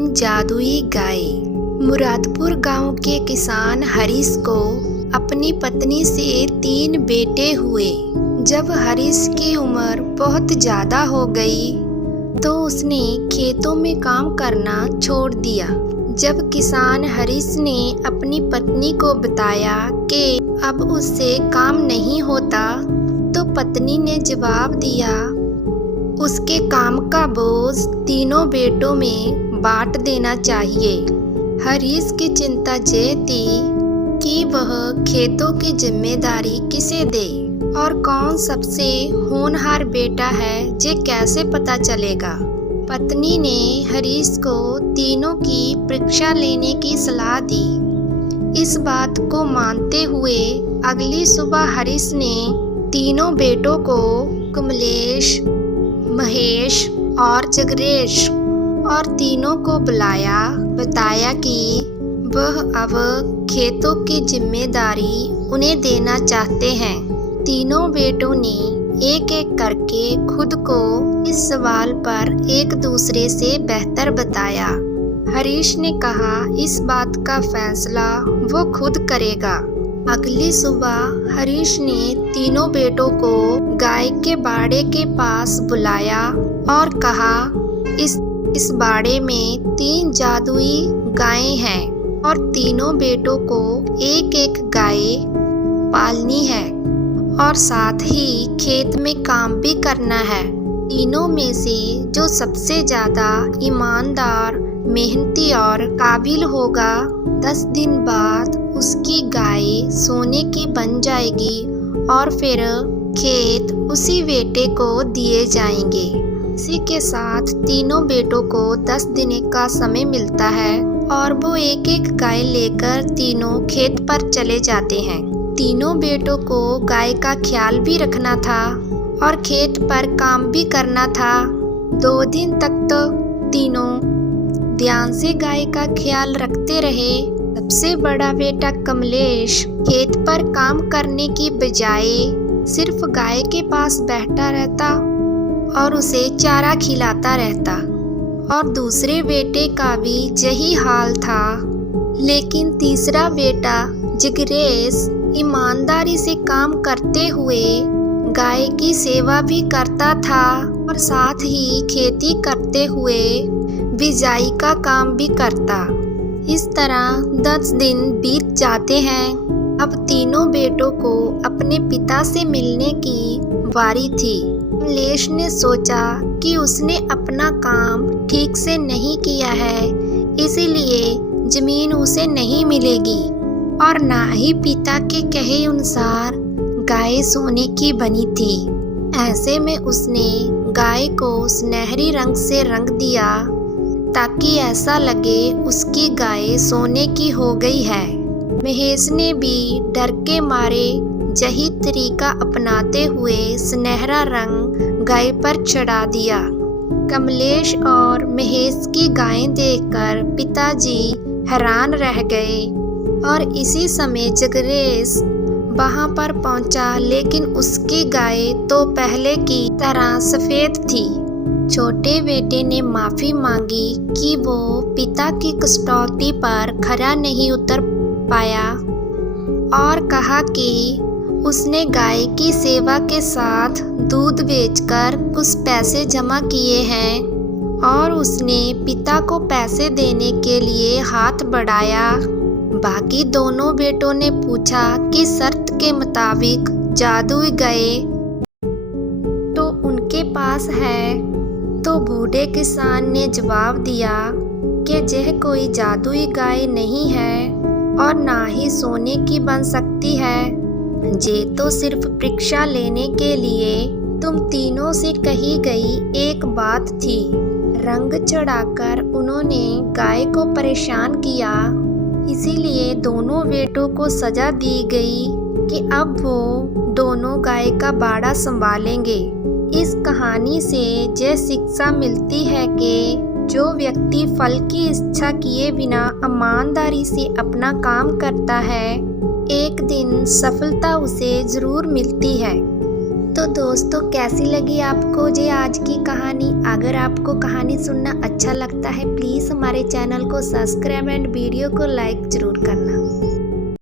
तीन जादुई गाय। मुरादपुर गांव के किसान हरीश को अपनी पत्नी से 3 बेटे हुए। जब हरीश की उम्र बहुत ज़्यादा हो गई तो उसने खेतों में काम करना छोड़ दिया। जब किसान हरीश ने अपनी पत्नी को बताया कि अब उससे काम नहीं होता तो पत्नी ने जवाब दिया, उसके काम का बोझ तीनों बेटों में बांट देना चाहिए। हरीश की चिंता ये थी कि वह खेतों की जिम्मेदारी किसे दे और कौन सबसे होनहार बेटा है ये कैसे पता चलेगा। पत्नी ने हरीश को तीनों की परीक्षा लेने की सलाह दी। इस बात को मानते हुए अगली सुबह हरीश ने तीनों बेटों को कमलेश, महेश और जगरेश और तीनों को बुलाया, बताया कि वह अब खेतों की जिम्मेदारी उन्हें देना चाहते हैं। तीनों बेटों ने एक एक करके खुद को इस सवाल पर एक दूसरे से बेहतर बताया। हरीश ने कहा इस बात का फैसला वो खुद करेगा। अगली सुबह हरीश ने तीनों बेटों को गाय के बाड़े के पास बुलाया और कहा, इस बाड़े में 3 जादुई गायें हैं और तीनों बेटों को एक एक गाय पालनी है और साथ ही खेत में काम भी करना है। तीनों में से जो सबसे ज़्यादा ईमानदार, मेहनती और काबिल होगा 10 दिन बाद उसकी गाय सोने की बन जाएगी और फिर खेत उसी बेटे को दिए जाएंगे। इसी के साथ तीनों बेटों को 10 दिन का समय मिलता है और वो एक एक गाय लेकर तीनों खेत पर चले जाते हैं। तीनों बेटों को गाय का ख्याल भी रखना था और खेत पर काम भी करना था। 2 दिन तक तो तीनों ध्यान से गाय का ख्याल रखते रहे। सबसे बड़ा बेटा कमलेश खेत पर काम करने की बजाय सिर्फ गाय के पास बैठा रहता और उसे चारा खिलाता रहता और दूसरे बेटे का भी यही हाल था। लेकिन तीसरा बेटा जगरेश ईमानदारी से काम करते हुए गाय की सेवा भी करता था और साथ ही खेती करते हुए बिजाई का काम भी करता। इस तरह 10 दिन बीत जाते हैं। अब तीनों बेटों को अपने पिता से मिलने की बारी थी। कमलेश ने सोचा कि उसने अपना काम ठीक से नहीं किया है, इसीलिए जमीन उसे नहीं मिलेगी और ना ही पिता के कहे अनुसार गाय सोने की बनी थी। ऐसे में उसने गाय को सुनहरी रंग से रंग दिया ताकि ऐसा लगे उसकी गाय सोने की हो गई है। महेश ने भी डर के मारे यही तरीका अपनाते हुए सुनहरा रंग गाय पर चढ़ा दिया। कमलेश और महेश की गायें देखकर पिताजी हैरान रह गए और इसी समय जगरेश वहां पर पहुंचा, लेकिन उसकी गाय तो पहले की तरह सफेद थी। छोटे बेटे ने माफ़ी मांगी कि वो पिता की कसौटी पर खरा नहीं उतर पाया और कहा कि उसने गाय की सेवा के साथ दूध बेचकर कुछ पैसे जमा किए हैं और उसने पिता को पैसे देने के लिए हाथ बढ़ाया। बाकी दोनों बेटों ने पूछा कि शर्त के मुताबिक जादुई गाय तो उनके पास है। तो बूढ़े किसान ने जवाब दिया कि यह कोई जादुई गाय नहीं है और ना ही सोने की बन सकती है। ये तो सिर्फ परीक्षा लेने के लिए तुम तीनों से कही गई एक बात थी। रंग चढ़ाकर उन्होंने गाय को परेशान किया, इसीलिए दोनों बेटों को सजा दी गई कि अब वो दोनों गाय का बाड़ा संभालेंगे। इस कहानी से यह शिक्षा मिलती है कि जो व्यक्ति फल की इच्छा किए बिना ईमानदारी से अपना काम करता है, एक दिन सफलता उसे जरूर मिलती है। तो दोस्तों कैसी लगी आपको ये आज की कहानी। अगर आपको कहानी सुनना अच्छा लगता है प्लीज़ हमारे चैनल को सब्सक्राइब एंड वीडियो को लाइक ज़रूर करना।